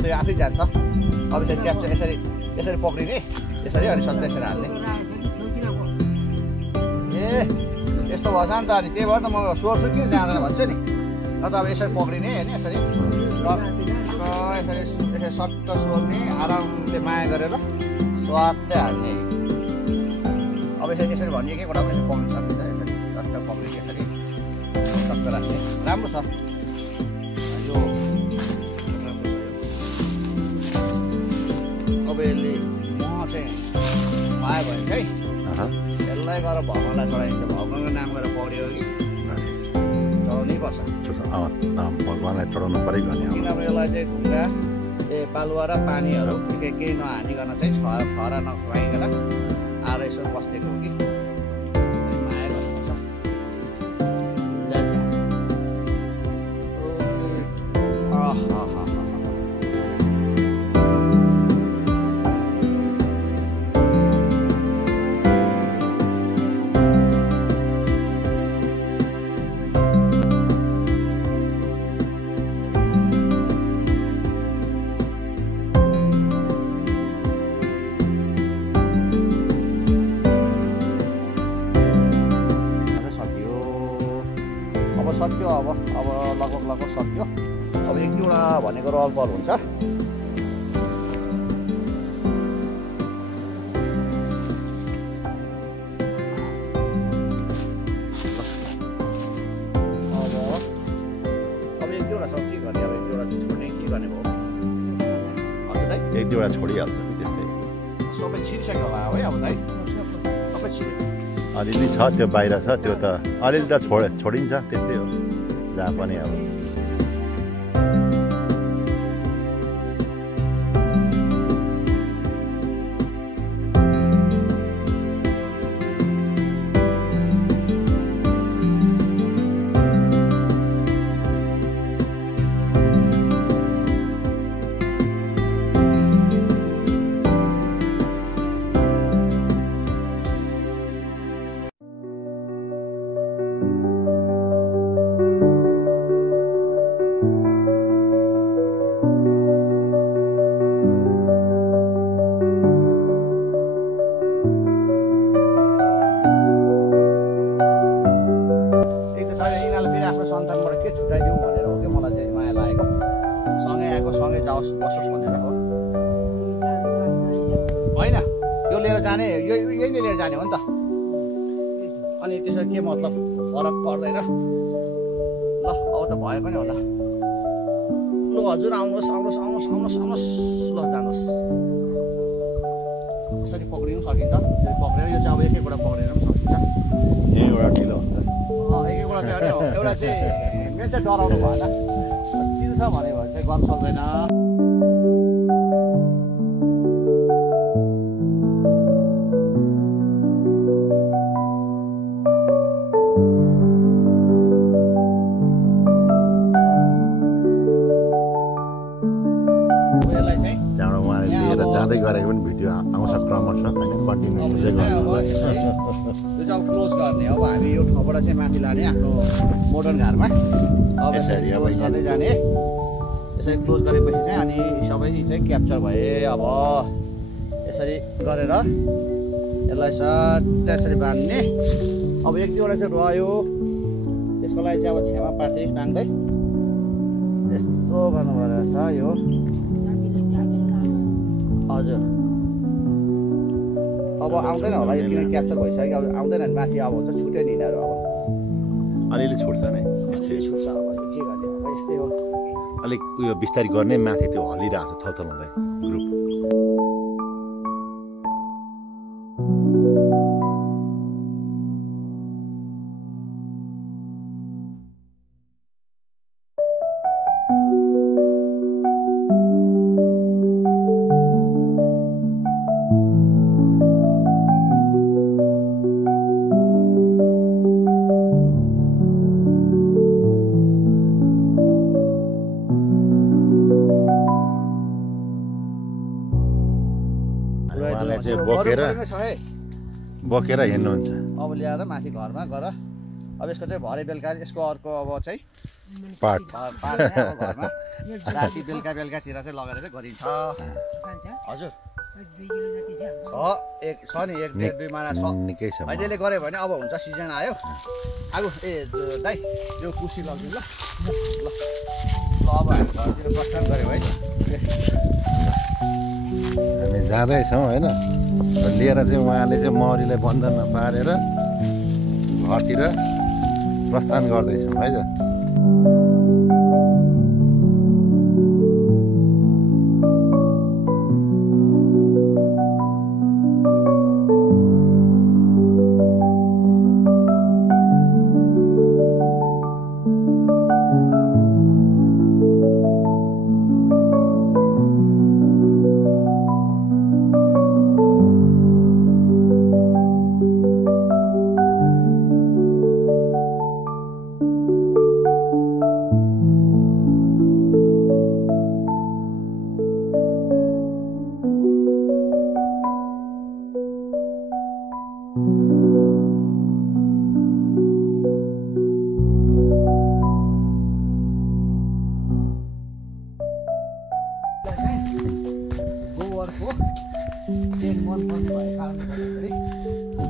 त्यो आफै जान्छ अब यसरी च्याप्चा यसरी यसरी पक्रिने यसरी अनि सबै यसरी हाल्ने ए यस्तो भएछ नि त अनि त्यही भएर त म सोर्छु किन जाँदैन भन्छु नि त अब यसरी पक्रिने होइन यसरी यसरी यसरी सट्ट सोर्ने आरामले माया गरेर स्वात्तै हाल्ने अब यसरी यसरी भन्ने एकैवटा पनि यसरी पक्रिन सकिन्छ यसरी सट्ट पक्रिने यसरी सट्ट राख्ने राम्रो छ यो राम्रो छ यो अब यसले म चाहिँ माया भयो चाहिँ यसलाई गएर भगवान्लाई चढाइन्छ भगवान्को नाम गरेर पक्रियो कि चढाउनै पर्छ भगवान्लाई चढाउनु पऱ्यो नि किनभने यसलाई चाहिँ ढुङ्गा बालुवा र पानीहरू केही नहानिकन चाहिँ खरा नखुवाइकन आएर यसो बस्दिएको हो कि माया गर्नुपर्छ सक्यो अब लगभग सक्यो अब एक दुईवटा भनेको रहलपहल हुन्छ अब एक दुईवटा छ के गर्ने अब एक दुईवटा छोड्ने के गर्ने भयो हजुर दाइ एक दुईवटा छोडिहाल्छ त्यस्तै सबै छिरिसक्यो होला है अब दाइ सबै छिर्यो अलिअलि छ त्यो बाहिर छ त्यो त अलिअलि त छोडिन्छ त्यस्तै हो जहाँ पनि अब सन्तानबाट के छुट्याइदिउँ भनेर हो कि मलाई चाहिँ माया लागेको सँगै आएको सँगै जाओस् बसोस् भनेर हो होइन यो लिएर जाने यही नै लिएर जाने हो नि त अनि त्यसो के मतलब फरक पर्दैन ल अब त भयो पनि होला ल हजुर आउनुहोस् आउनुहोस् आउनुहोस् आउनुहोस् आउनुहोस् ल जानुहोस् यसरी पक्रिनु सकिन्छ यसरी पक्रेर यो चाहिँ अब एक एकवटा पक्रेर पनि सकिन्छ एउटा ढिलो हुन्छ एउटा चाहिँ एउटा चाहिँ मेन चाहिँ डराउनु भएन चिल्छ भने चाहिँ गर्नु सक्दैन यसलाई चाहिँ त्यहाँबाट उहाँले लिएर जाँदै गरेको पनि भिडियो आउँछ क्रमशः होइन कन्टिन्यू हुँदै गर्नु यो चाहिँ अब क्लोज गर्ने अब हामी यो ठाउँबाट चाहिँ माथि लाने आफ्नो मोडर्न घरमा अब यसरी क्लोज गर्दै जाने यसरी क्लोज गरेपछि चाहिँ अनि सबै चाहिँ क्याप्चर भए अब यसरी गरेर यसलाई सट्ट यसरी बाँध्ने अब एक दुईवटा चाहिँ रह्यो त्यसको लागि चाहिँ अब छेमा पार्टी टाङ्दै यस्तो गर्नुपर्ने रहेछ यो हजुर अब आउँदैन होला यो किन क्याप्चर भइसक्यो अब आउँदैन नि माथि अब हुन्छ छुट्यो नि यिनीहरू अब अलिअलि छुट्छ नै यस्तै छुट्छ अब के गर्ने अब यस्तै हो अलिक उयो बिस्तारै गर्ने माथि त्यो हल्लिरहेको छ थलथल हुँदै ग्रुप बोकेर हिँड्नुहुन्छ अब ल्याएर माथि घरमा गर अब यसको चाहिँ भरे बेलुका यसको अर्को अब चाहिँ पाठ पाठ चाहिँ अब घरमा राति बेलुकातिर चाहिँ लगेर चाहिँ गरिन्छ हजुर छ नि 1-1.5 महिना छ निकै छ अहिले गऱ्यो भने अब हुन्छ सिजन आयो आगो ए दाइ यो कुसी लगिदिनु ल अब हामी घरतिर प्रस्थान गऱ्यौँ है हामी जाँदैछौँ होइन लिएर चाहिँ उहाँले चाहिँ मौरीलाई बन्धनमा पारेर घरतिर प्रस्थान गर्दैछौँ है त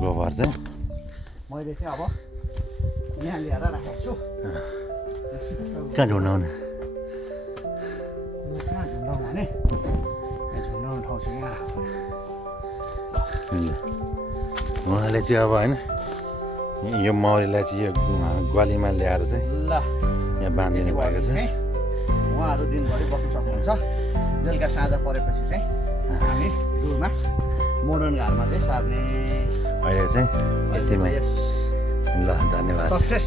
गोबर चाहिँ मैले चाहिँ अब यहाँ ल्याएर राखेको छु कहाँ झुन्डाउने कहाँ झुन्डाउँ भने यहाँ झुन्डाउने ठाउँ चाहिँ यहाँ राख्नु उहाँले चाहिँ अब होइन यो मौरीलाई चाहिँ यो ग्वालीमा ल्याएर चाहिँ ल यहाँ बाँधिने भएको छ उहाँहरू दिनभरि बस्नु सक्नुहुन्छ बेलुका साँझ परेपछि चाहिँ हामी डुमा मोडर्न घरमा चाहिँ सार्ने अहिले चाहिँ यतिमै ल धन्यवाद सक्सेस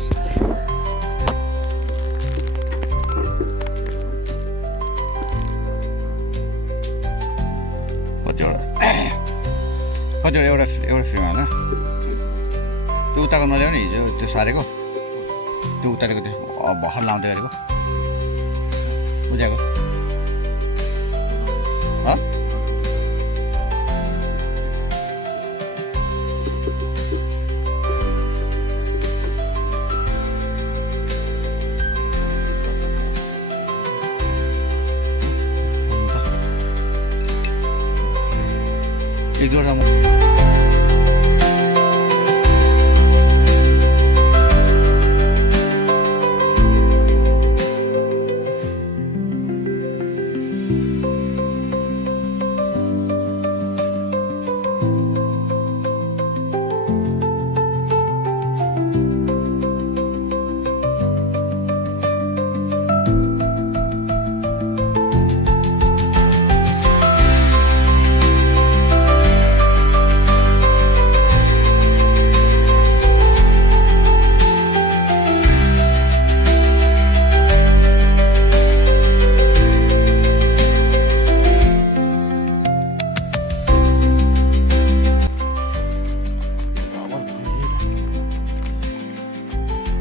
कतिवटा एउटा फ्रेम होइन त्यो उताको नल्याउने हिजो त्यो सारेको त्यो उतारेको त्यो भर्खर लाउँदै गरेको बुझाएको एक दुईवटा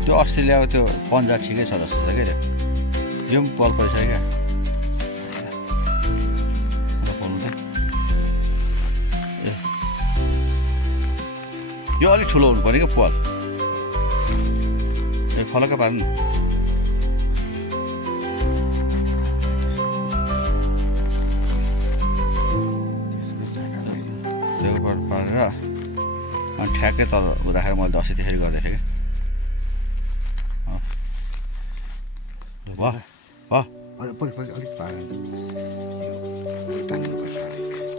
त्यो अस्ट्रेलियाको त्यो पन्जा ठिकै छ जस्तो छ क्या त्यो यो पनि पल परिसक्यो क्या ए यो अलिक ठुलो हुनु पऱ्यो क्या पल ए फलक्क पार्नु न त्यो पारेर अनि ठ्याक्कै तल राखेर मैले अस्ति त्यसरी गर्दै थिएँ क्या वाह वाह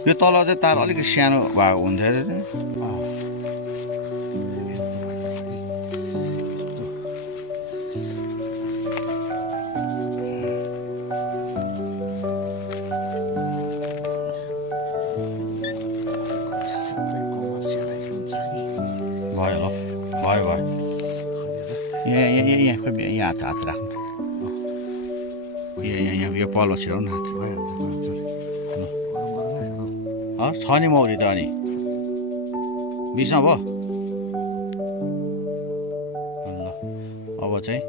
यो तल चाहिँ तार अलिक सानो भएको हुन्थ्यो अरे भयो ल भयो भयो यहाँ हात राख्नु यो पल्लो छिराउनु हात छ नि मौरी त अनि बिचमा भयो ल अब चाहिँ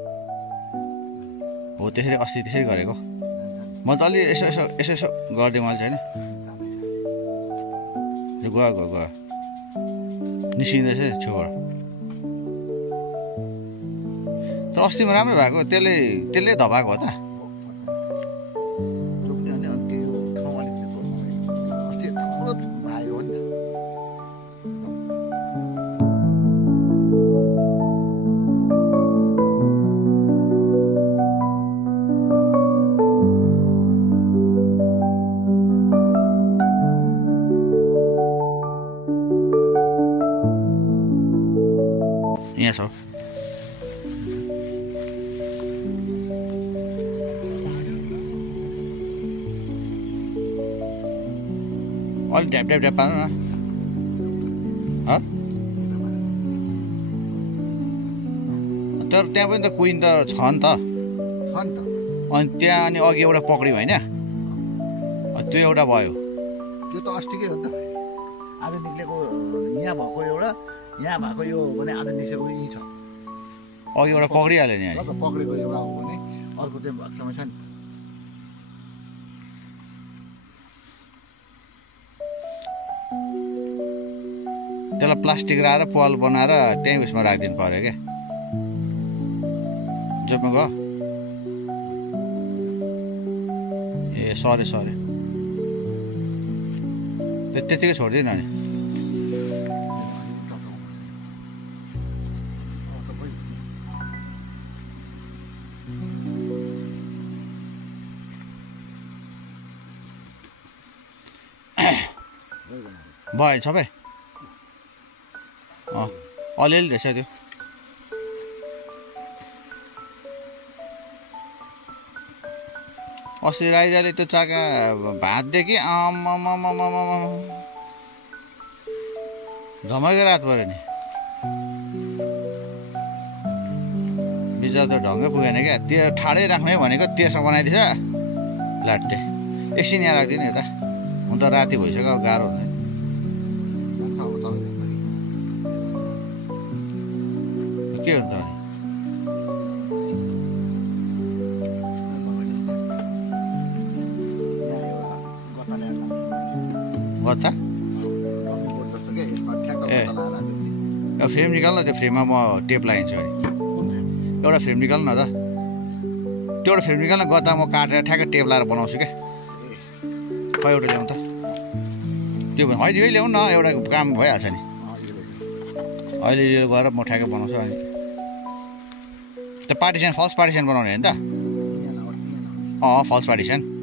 हो त्यसरी अस्ति त्यसरी गरेको म त अलि यसो यसो यसो यसो गरिदिएँ मैले चाहिँ होइन गयो गयो गयो निस्किँदैछ छेउबाट तर अस्तिमा राम्रो भएको त्यसले धपाएको हो त यहाँ छ अलि ढ्याप ढ्याप ढ्याप पार्नु न तर त्यहाँ पनि त कुइन त छ नि त अनि त्यहाँ अनि अघि एउटा पक्रियो होइन त्यो एउटा भयो त्यो त अस्तिकै हो नि त आज निक्लेको यहाँ भएको एउटा यहाँ भएको यो भने आज निस्केको यहीँ छ अघि एउटा पक्रिहाल्यो नि ल त पक्रेको एउटा हो भने अर्को चाहिँ भएको समस्या नि त्यसलाई प्लास्टिक राखेर पाल बनाएर त्यहीँ उसमा राखिदिनु पऱ्यो क्या जोपमा गयो ए सरी त्यतिकै छोडिदिनु नि भयो सबै अलिअलि रहेछ त्यो अस्ति राइजाले त्यो चाका भाँच्देखि धमाकै रात पऱ्यो नि बिचरा त ढङ्गै पुगेन क्या त्यो ठाडै राख्ने भनेको त्यसमा बनाइदिएछ लाट्टे एकछिन यहाँ राखिदिनु यता हुन त राति भइसक्यो अब गाह्रो हुँदैन के हुन्छ भने गत्ता ए फ्रेम निकाल्न त्यो फ्रेममा म टेप लगाइदिन्छु अनि एउटा फ्रेम निकाल्नु न त त्यो एउटा फ्रेम निकाल्न गत्ता म काटेर ठ्याक्कै टेप लगाएर बनाउँछु क्या खै एउटा ल्याउँ त त्यो भने होइन यही ल्याउनु न एउटा काम भइहाल्छ नि अहिले यो गरेर म ठ्याक्कै बनाउँछु अनि त्यो पार्टिसन फल्स पार्टिसन बनाउने होइन त फल्स पार्टिसन